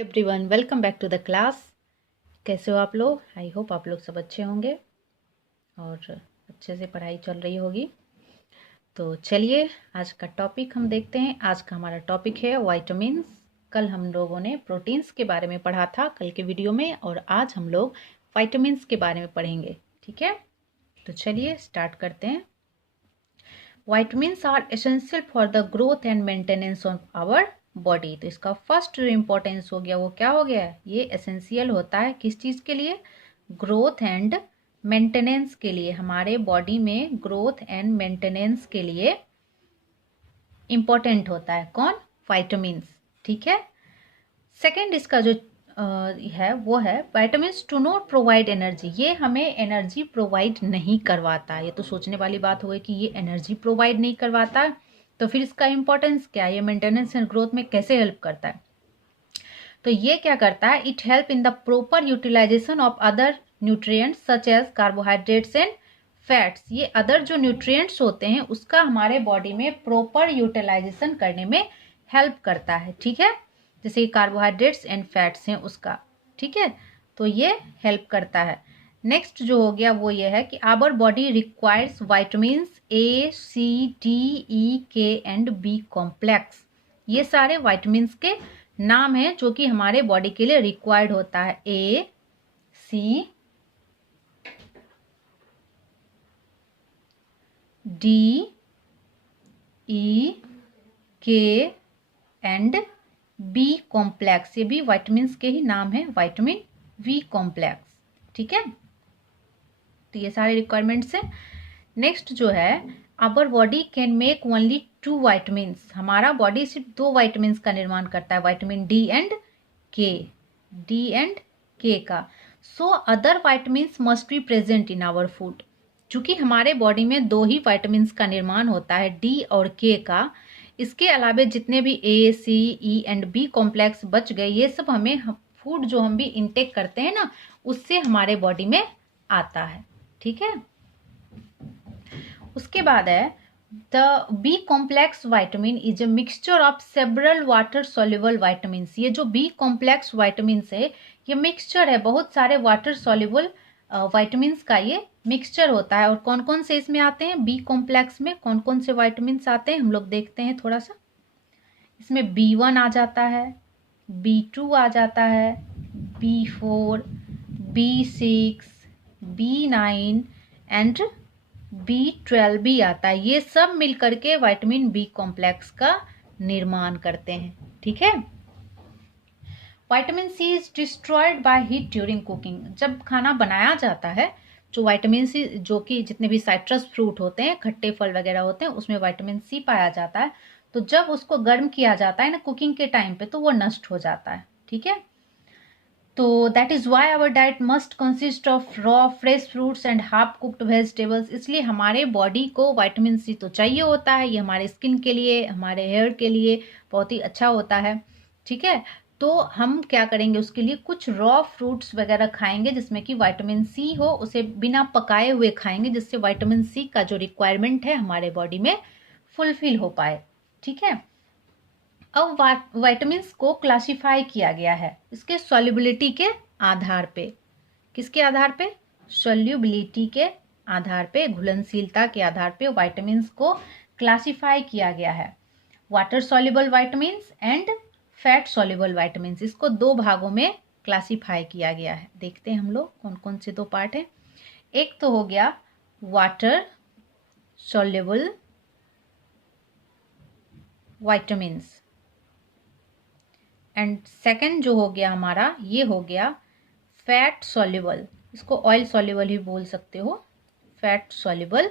Everyone, welcome back to the class. कैसे हो आप लोग? आई होप आप लोग सब अच्छे होंगे और अच्छे से पढ़ाई चल रही होगी। तो चलिए आज का टॉपिक हम देखते हैं। आज का हमारा टॉपिक है वाइटामिन्स। कल हम लोगों ने प्रोटीन्स के बारे में पढ़ा था कल के वीडियो में, और आज हम लोग वाइटामिन्स के बारे में पढ़ेंगे। ठीक है, तो चलिए स्टार्ट करते हैं। Vitamins are essential for the growth and maintenance of our body. तो इसका फर्स्ट जो इम्पोर्टेंस हो गया वो क्या हो गया? ये एसेंशियल होता है किस चीज़ के लिए? ग्रोथ एंड मेंटेनेंस के लिए। हमारे बॉडी में ग्रोथ एंड मेंटेनेंस के लिए इम्पोर्टेंट होता है कौन? वाइटामिन्स। ठीक है। सेकेंड इसका जो है वो है vitamins do not provide energy. ये हमें एनर्जी प्रोवाइड नहीं करवाता। ये तो सोचने वाली बात हो गई कि ये एनर्जी प्रोवाइड नहीं करवाता, तो फिर इसका इंपॉर्टेंस क्या है? ये मेंटेनेंस एंड ग्रोथ में कैसे हेल्प करता है? तो ये क्या करता है? It help in the proper utilization of other nutrients such as carbohydrates and fats. ये अदर जो न्यूट्रिएंट्स होते हैं उसका हमारे बॉडी में प्रॉपर यूटिलाइजेशन करने में हेल्प करता है। ठीक है, जैसे कार्बोहाइड्रेट्स एंड फैट्स हैं उसका। ठीक है, तो ये हेल्प करता है। नेक्स्ट जो हो गया वो ये है कि our body requires vitamins A, C, D, E, K and B complex. ये सारे वाइटामिन्स के नाम है जो कि हमारे बॉडी के लिए रिक्वायर्ड होता है। ए, C, D, E, K and B complex. ये भी विटामिन्स के ही नाम है, विटामिन बी कॉम्प्लेक्स। ठीक है, तो ये सारे रिक्वायरमेंट्स हैं। नेक्स्ट जो है, our body can make only 2 vitamins. हमारा बॉडी सिर्फ 2 विटामिन्स का निर्माण करता है, vitamin D and K. D and K का। So other vitamins must be present in our food. चूंकि हमारे बॉडी में 2 ही विटामिन्स का निर्माण होता है, डी और के का, इसके अलावा जितने भी ए, सी, ई एंड बी कॉम्प्लेक्स बच गए, ये सब हमें फूड जो हम भी इंटेक करते हैं ना, उससे हमारे बॉडी में आता है। ठीक है, उसके बाद है the B complex vitamin is a mixture of several water soluble vitamins. ये जो बी कॉम्प्लेक्स वाइटामिन्स है ये मिक्सचर है, बहुत सारे वाटर सोल्यूबल वाइटामिन्स का ये मिक्सचर होता है। और कौन कौन से इसमें आते हैं? बी कॉम्प्लेक्स में कौन कौन से वाइटामिन्स आते हैं हम लोग देखते हैं थोड़ा सा। इसमें B1 आ जाता है, B2 आ जाता है, B4, B6, B9 and B12 भी आता है। ये सब मिलकर के विटामिन बी कॉम्प्लेक्स का निर्माण करते हैं। ठीक है, vitamin C is destroyed by heat during cooking. जब खाना बनाया जाता है, जो विटामिन सी, जो कि जितने भी साइट्रस फ्रूट होते हैं, खट्टे फल वगैरह होते हैं, उसमें विटामिन सी पाया जाता है। तो जब उसको गर्म किया जाता है ना कुकिंग के टाइम पे, तो वो नष्ट हो जाता है। ठीक है, तो that is why our diet must consist of raw fresh fruits and half cooked vegetables. इसलिए हमारे बॉडी को विटामिन सी तो चाहिए होता है। ये हमारे स्किन के लिए, हमारे हेयर के लिए बहुत ही अच्छा होता है। ठीक है, तो हम क्या करेंगे उसके लिए? कुछ रॉ फ्रूट्स वगैरह खाएंगे जिसमें कि विटामिन सी हो, उसे बिना पकाए हुए खाएंगे, जिससे विटामिन सी का जो रिक्वायरमेंट है हमारे बॉडी में फुलफिल हो पाए। ठीक है, अब विटामिन्स को क्लासिफाई किया गया है इसके सॉल्युबिलिटी के आधार पे। किसके आधार पे? सॉल्युबिलिटी के आधार पे, घुलनशीलता के आधार पे विटामिन्स को क्लासिफाई किया गया है। Water soluble vitamins and fat soluble vitamins, इसको 2 भागों में क्लासिफाई किया गया है। देखते हैं हम लोग कौन कौन से 2 पार्ट हैं। एक तो हो गया water soluble vitamins, and second जो हो गया हमारा, ये हो गया फैट सॉल्युबल। इसको ऑयल सॉल्युबल ही बोल सकते हो, फैट सॉल्युबल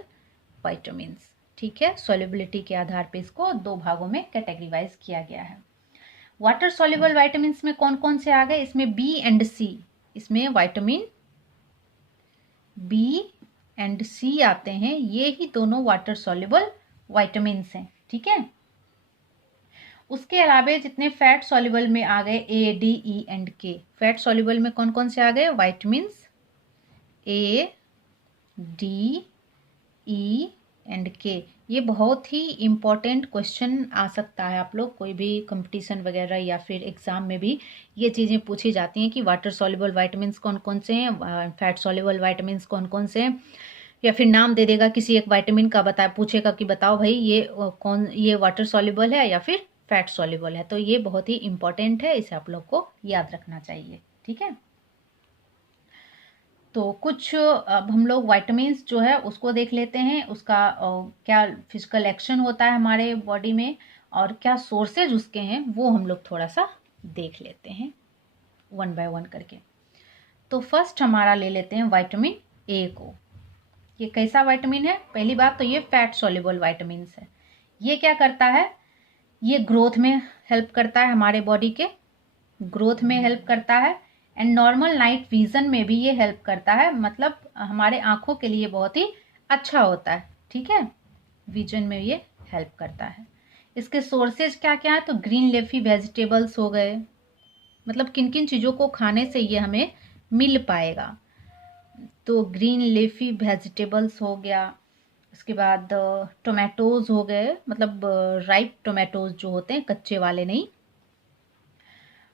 विटामिन्स। ठीक है, सॉल्युबिलिटी के आधार पे इसको 2 भागों में कैटेगराइज किया गया है। वाटर सॉल्युबल विटामिन्स में कौन कौन से आ गए? इसमें बी एंड सी, इसमें विटामिन बी एंड सी आते हैं। ये ही दोनों वाटर सॉल्युबल विटामिन्स हैं। ठीक है, उसके अलावा जितने फैट सॉल्युबल में आ गए ए, डी, ई एंड के। फैट सॉल्युबल में कौन कौन से आ गए? Vitamins A, D, E and के। ये बहुत ही इम्पॉर्टेंट क्वेश्चन आ सकता है, आप लोग कोई भी कंपटीशन वगैरह या फिर एग्जाम में भी ये चीज़ें पूछी जाती हैं कि वाटर सॉल्युबल वाइटामिन कौन कौन से हैं, फैट सॉल्युबल वाइटामिन कौन कौन से हैं, या फिर नाम दे देगा किसी एक वाइटामिन का, पूछेगा कि बताओ भाई ये कौन, ये वाटर सॉल्युबल है या फिर फैट सॉल्युबल है। तो ये बहुत ही इंपॉर्टेंट है, इसे आप लोग को याद रखना चाहिए। ठीक है, तो कुछ अब हम लोग वाइटामिन्स जो है उसको देख लेते हैं, उसका क्या फिजिकल एक्शन होता है हमारे बॉडी में और क्या सोर्सेज उसके हैं, वो हम लोग थोड़ा सा देख लेते हैं वन बाय वन करके। तो फर्स्ट हमारा ले लेते हैं विटामिन ए को। ये कैसा विटामिन है? पहली बात तो ये फैट सॉल्युबल विटामिन है। ये क्या करता है? ये ग्रोथ में हेल्प करता है, हमारे बॉडी के ग्रोथ में हेल्प करता है, एंड नॉर्मल नाइट विजन में भी ये हेल्प करता है, मतलब हमारे आंखों के लिए बहुत ही अच्छा होता है। ठीक है, विजन में ये हेल्प करता है। इसके सोर्सेज क्या क्या है? तो ग्रीन लीफी वेजिटेबल्स हो गए, मतलब किन किन चीज़ों को खाने से ये हमें मिल पाएगा। तो ग्रीन लीफी वेजिटेबल्स हो गया, उसके बाद टोमेटोज हो गए, मतलब राइप टोमेटोज जो होते हैं, कच्चे वाले नहीं।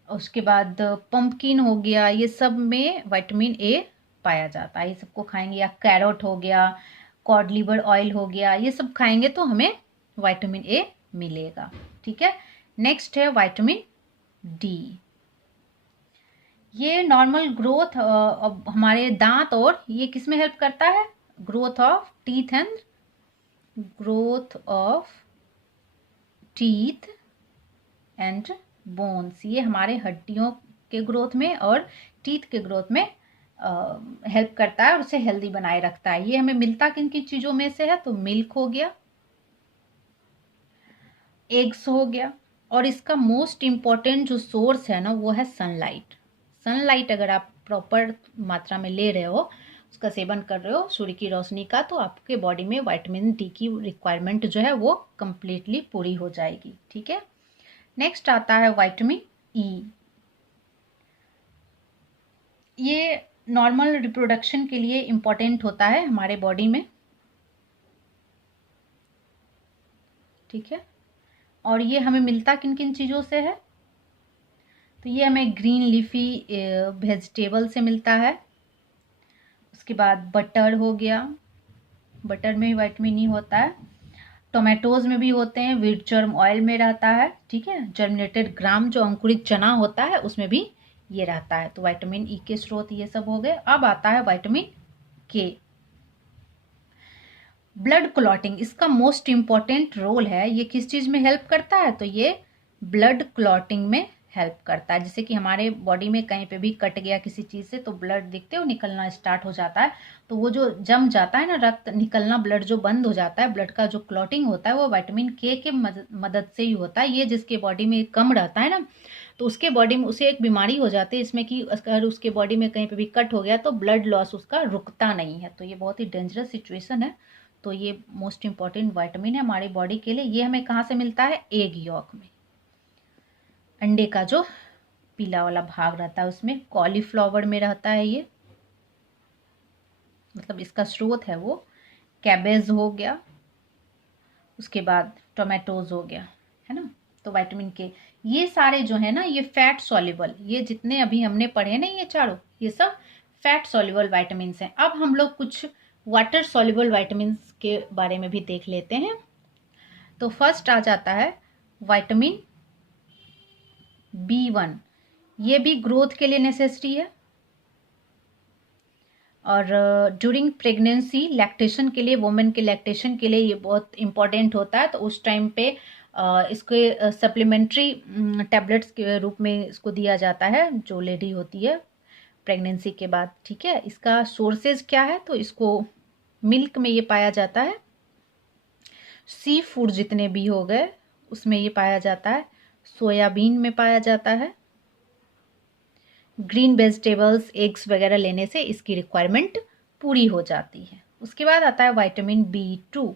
उसके बाद पंपकिन हो गया, ये सब में विटामिन ए पाया जाता है, ये सबको खाएंगे। या कैरोट हो गया, कॉड लिवर ऑयल हो गया, ये सब खाएंगे तो हमें विटामिन ए मिलेगा। ठीक है, नेक्स्ट है विटामिन डी। ये नॉर्मल ग्रोथ हमारे दांत, और ये किस में हेल्प करता है? Growth of teeth and growth of teeth and bones. ये हमारे हड्डियों के ग्रोथ में और टीथ के ग्रोथ में हेल्प करता है और उसे हेल्दी बनाए रखता है। ये हमें मिलता किन किन चीज़ों में से है? तो मिल्क हो गया, एग्स हो गया, और इसका मोस्ट इम्पॉर्टेंट जो सोर्स है ना वो है सनलाइट। सनलाइट अगर आप प्रॉपर मात्रा में ले रहे हो, उसका सेवन कर रहे हो सूर्य की रोशनी का, तो आपके बॉडी में विटामिन डी की रिक्वायरमेंट जो है वो कंप्लीटली पूरी हो जाएगी। ठीक है, नेक्स्ट आता है विटामिन ई। ये नॉर्मल रिप्रोडक्शन के लिए इम्पॉर्टेंट होता है हमारे बॉडी में। ठीक है, और ये हमें मिलता किन किन चीज़ों से है? तो ये हमें ग्रीन लीफी वेजिटेबल से मिलता है। उसके बाद बटर हो गया, बटर में भी विटामिन ई होता है। टोमेटोज में भी होते हैं, व्हीट जर्म ऑयल में रहता है। ठीक है, जर्मिनेटेड ग्राम जो अंकुरित चना होता है उसमें भी ये रहता है। तो विटामिन ई के स्रोत ये सब हो गए। अब आता है विटामिन के। ब्लड क्लॉटिंग इसका मोस्ट इम्पॉर्टेंट रोल है। ये किस चीज़ में हेल्प करता है? तो ये ब्लड क्लॉटिंग में हेल्प करता है। जैसे कि हमारे बॉडी में कहीं पे भी कट गया किसी चीज़ से, तो ब्लड दिखते हो निकलना स्टार्ट हो जाता है, तो वो जो जम जाता है ना, रक्त निकलना, ब्लड जो बंद हो जाता है, ब्लड का जो क्लॉटिंग होता है वो विटामिन के मदद से ही होता है। ये जिसके बॉडी में कम रहता है ना, तो उसके बॉडी में उसे एक बीमारी हो जाती है इसमें कि अगर उसके बॉडी में कहीं पे भी कट हो गया तो ब्लड लॉस उसका रुकता नहीं है। तो ये बहुत ही डेंजरस सिचुएशन है। तो ये मोस्ट इम्पॉर्टेंट विटामिन है हमारी बॉडी के लिए। ये हमें कहाँ से मिलता है? एग यॉक में, अंडे का जो पीला वाला भाग रहता है उसमें, कॉलीफ्लावर में रहता है ये, मतलब इसका स्रोत है वो। कैबेज हो गया, उसके बाद टोमेटोज हो गया, है ना। तो विटामिन के ये सारे जो है ना, ये फैट सॉल्युबल, ये जितने अभी हमने पढ़े ना ये चारों, ये सब फैट सॉल्युबल विटामिन हैं। अब हम लोग कुछ वाटर सॉल्युबल विटामिन के बारे में भी देख लेते हैं। तो फर्स्ट आ जाता है विटामिन B1। ये भी ग्रोथ के लिए नेसेसरी है, और ड्यूरिंग प्रेगनेंसी लैक्टेशन के लिए, वुमेन के लैक्टेशन के लिए ये बहुत इंपॉर्टेंट होता है। तो उस टाइम पे इसके सप्लीमेंट्री टैबलेट्स के रूप में इसको दिया जाता है जो लेडी होती है प्रेगनेंसी के बाद। ठीक है, इसका सोर्सेज क्या है? तो इसको मिल्क में ये पाया जाता है, सी फूड जितने भी हो गए उसमें ये पाया जाता है, सोयाबीन में पाया जाता है, ग्रीन वेजिटेबल्स, एग्स वगैरह लेने से इसकी रिक्वायरमेंट पूरी हो जाती है। उसके बाद आता है विटामिन B2।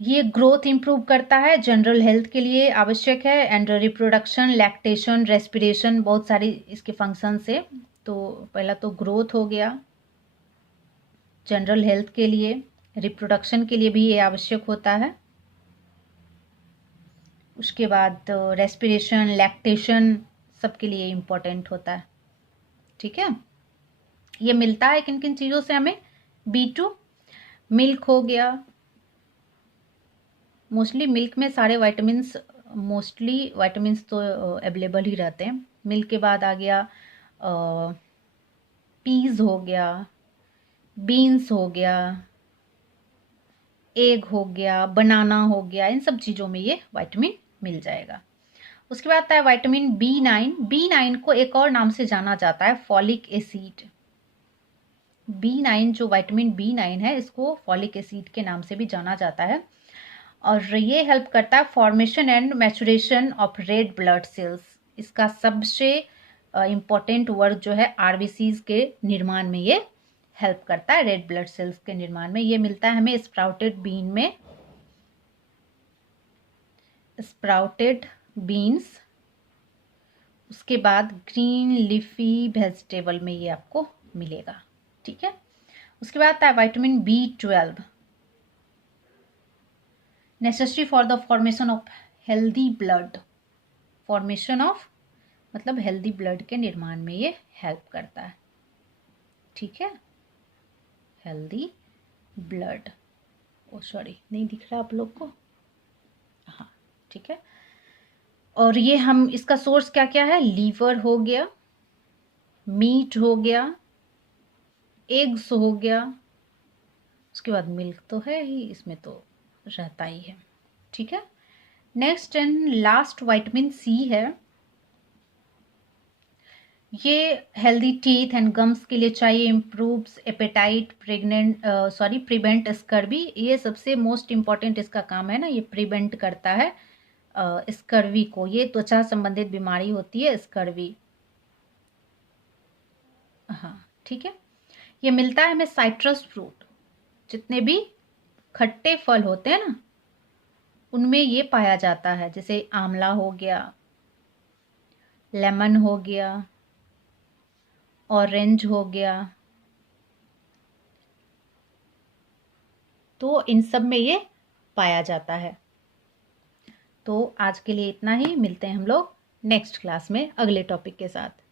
ये ग्रोथ इंप्रूव करता है, जनरल हेल्थ के लिए आवश्यक है, एंड रिप्रोडक्शन, लैक्टेशन, रेस्पिरेशन, बहुत सारी इसके फंक्शन है। तो पहला तो ग्रोथ हो गया जनरल हेल्थ के लिए, रिप्रोडक्शन के लिए भी ये आवश्यक होता है। उसके बाद रेस्पिरेशन, लैक्टेशन सबके लिए इम्पोर्टेंट होता है। ठीक है, ये मिलता है किन किन चीज़ों से हमें? B2, मिल्क हो गया, मोस्टली मिल्क में सारे वाइटामिन्स, मोस्टली वाइटामिन्स तो अवेलेबल ही रहते हैं। मिल्क के बाद आ गया पीज हो गया, बीन्स हो गया, एग हो गया, बनाना हो गया, इन सब चीज़ों में ये विटामिन मिल जाएगा। उसके बाद आता है विटामिन B9। B9 को एक और नाम से जाना जाता है फॉलिक एसिड। B9 जो विटामिन B9 है, इसको फॉलिक एसिड के नाम से भी जाना जाता है और ये हेल्प करता है formation and maturation of red blood cells. इसका सबसे इम्पोर्टेंट वर्क जो है आरबीसीज के निर्माण में ये हेल्प करता है, रेड ब्लड सेल्स के निर्माण में। ये मिलता है हमें स्प्राउटेड बीन में, स्प्राउटेड बीन्स। उसके बाद ग्रीन लीफी वेजिटेबल में ये आपको मिलेगा। ठीक है, उसके बाद आता है vitamin B12, necessary for the formation of healthy blood. Formation of मतलब हेल्दी ब्लड के निर्माण में ये हेल्प करता है। ठीक है, हेल्दी ब्लड, ओ सॉरी नहीं दिख रहा आप लोग को, हाँ ठीक है। और ये हम इसका सोर्स क्या क्या है? लीवर हो गया, मीट हो गया, एग्स हो गया, उसके बाद मिल्क तो है ही, इसमें तो रहता ही है। ठीक है, next and last vitamin C है। ये हेल्दी टीथ एंड गम्स के लिए चाहिए, इम्प्रूव्स एपेटाइट, प्रिवेंट स्कर्वी। ये सबसे मोस्ट इम्पॉर्टेंट इसका काम है ना, ये प्रिवेंट करता है स्कर्वी को। ये त्वचा संबंधित बीमारी होती है स्कर्वी। हाँ ठीक है, ये मिलता है हमें साइट्रस फ्रूट, जितने भी खट्टे फल होते हैं ना उनमें ये पाया जाता है, जैसे आंवला हो गया, लेमन हो गया, ऑरेंज हो गया, तो इन सब में ये पाया जाता है। तो आज के लिए इतना ही, मिलते हैं हम लोग नेक्स्ट क्लास में अगले टॉपिक के साथ।